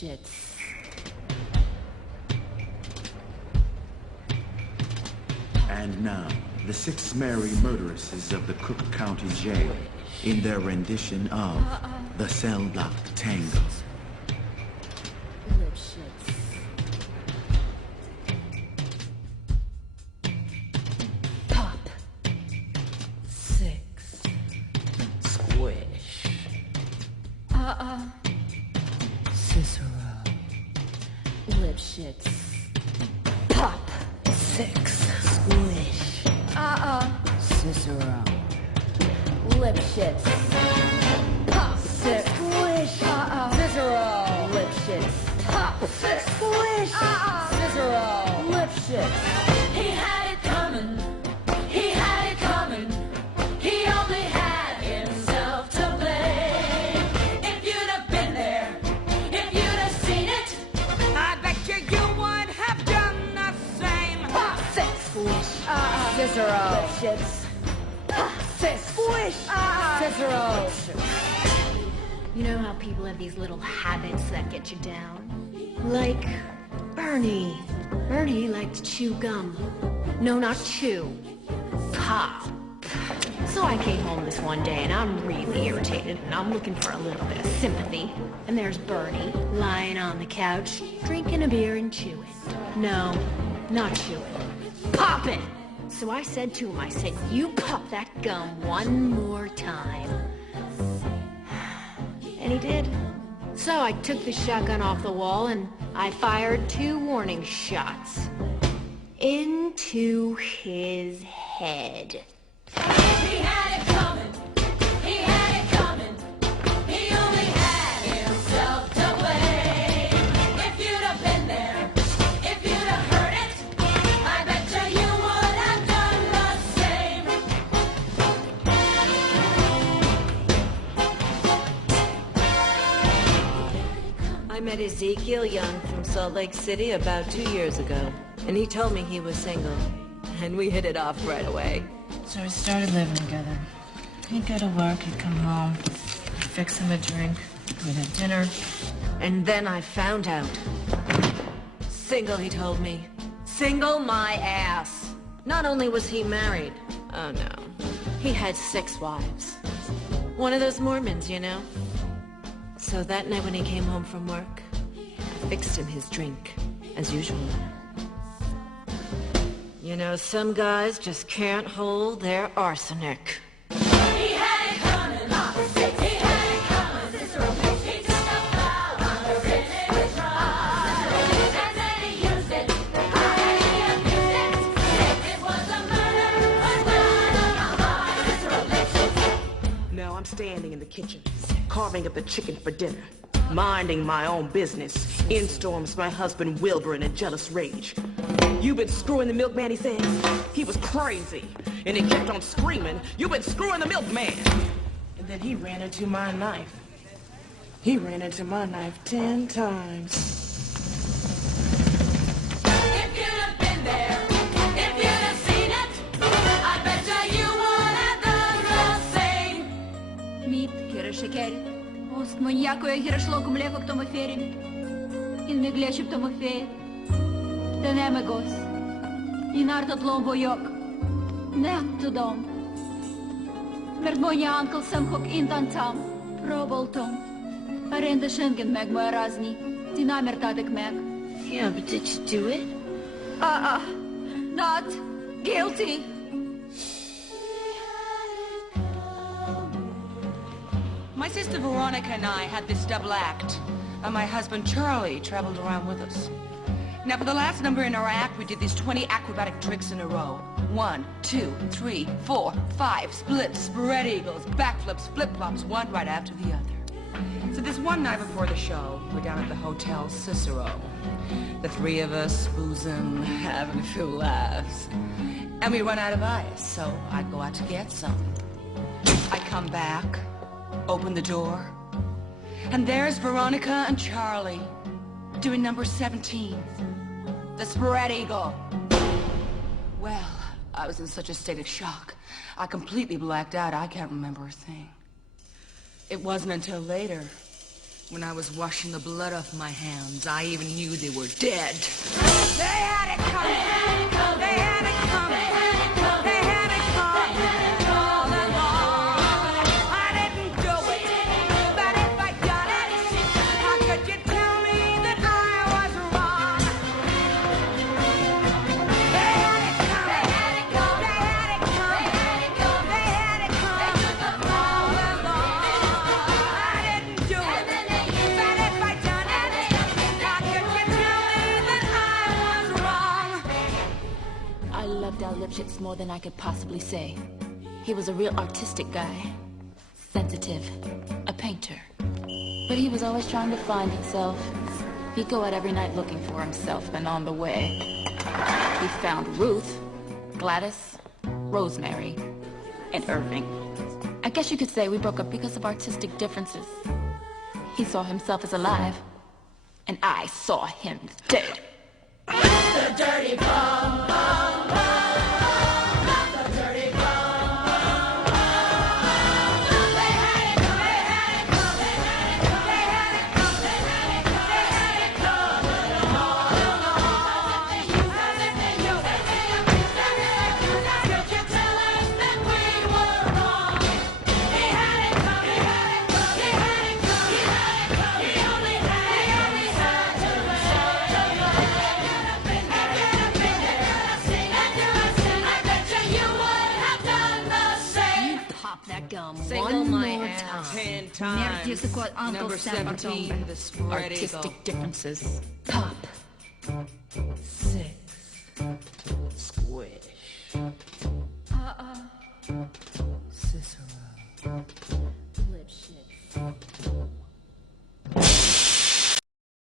shits. And now, the 6 merry murderesses of the Cook County Jail in their rendition of the cell block Tango. Lip shits. Pop. 6. Squish. Cicero. Lip shits. Pop. 6. Squish. Cicero. Lip shits. Pop. 6. Squish. Cicero. Lip shits. Pop. 6. Squish. Cicero. Lip shits. He had it coming. He had it coming. He only had himself to blame. If you'd have been there, if you'd have seen it, I bet you would have done the same. Pop. 6. Squish. Cicero. Lip shits. Pop. 6. Squish. Cicero. You know how people have these little habits that get you down? Like Bernie. Bernie liked to chew gum. No, not chew. Pop. So I came home this one day and I'm really irritated and I'm looking for a little bit of sympathy. And there's Bernie lying on the couch, drinking a beer and chewing. No, not chewing. Popping! So I said to him, I said, you pop that gum one more time. And he did. So I took the shotgun off the wall and I fired 2 warning shots. Into his head. He had it coming. He had it coming. He only had himself to blame. If you'd have been there, if you'd have heard it, I bet you would have done the same. I met Ezekiel Young from Salt Lake City about 2 years ago, and he told me he was single, and we hit it off right away. So we started living together. He'd go to work, he'd come home, I'd fix him a drink, we'd have dinner. And then I found out. Single, he told me. Single my ass. Not only was he married, oh no, he had 6 wives. One of those Mormons, you know? So that night when he came home from work, I fixed him his drink, as usual. You know, some guys just can't hold their arsenic. He had it coming. He had it coming. Cicero thinks he took a foul on the city with pride. And then he used it. And he abused it. It was a murder. A crime on the heart. Cicero lips it. Now I'm standing in the kitchen, carving up the chicken for dinner, minding my own business. In storms my husband Wilbur in a jealous rage. You've been screwing the milkman, he says. He was crazy. And he kept on screaming, you've been screwing the milkman. And then he ran into my knife. He ran into my knife 10 times. If you'd have been there, if you'd have seen it, I bet you would have done the same. Мід, киришекер, уст моньякою гірешлоку млеко к тому ферімі. Ін не глече в тому феє. Teneme gos. Inarto tlom boyok. Nem tudom. Mert mondja Uncle Sam, hogy intancam. Próbáltam. A rendesen megmagyarázni. Ti nem értetek meg. Yeah, but did you do it? Not guilty. My sister Veronica and I had this double act, and my husband Charlie traveled around with us. Now, for the last number in our act, we did these 20 acrobatic tricks in a row. 1, 2, 3, 4, 5, splits, spread eagles, backflips, flip-flops, one right after the other. So this one night before the show, we're down at the Hotel Cicero. The 3 of us boozing, having a few laughs. And we run out of ice, so I go out to get some. I come back, open the door, and there's Veronica and Charlie doing number 17, the spread eagle. Well, I was in such a state of shock. I completely blacked out. I can't remember a thing. It wasn't until later When I was washing the blood off my hands, I even knew they were dead. They had it coming. They had it coming. They had it coming all along. I didn't do it, but if I'd done it, how could you tell me that I was wrong? They had it coming. They had it coming. They had it coming. They had it coming all along. I didn't do it, but if I'd done it, how could you tell me that I was wrong? I loved Al Lipschitz more than I could possibly say. He was a real artistic guy. Sensitive. A painter. But he was always trying to find himself. He'd go out every night looking for himself, and on the way, he found Ruth, Gladys, Rosemary, and Irving. I guess you could say we broke up because of artistic differences. He saw himself as alive, and I saw him dead. The dirty bomb, bomb, bomb. The dirty bomb, bomb, bomb. They had it coming. They had it coming. They had it coming. They had it coming all along. How did they do it? How could you tell us that we were wrong? He had it coming. He had it coming. He had it coming. He only had to Pop that gum Single one my more ass. time. 10 times. Мерзкий кот Uncle Number Sam 17, the spread eagle. Artistic differences. Pop. 6. Squish. Cicero.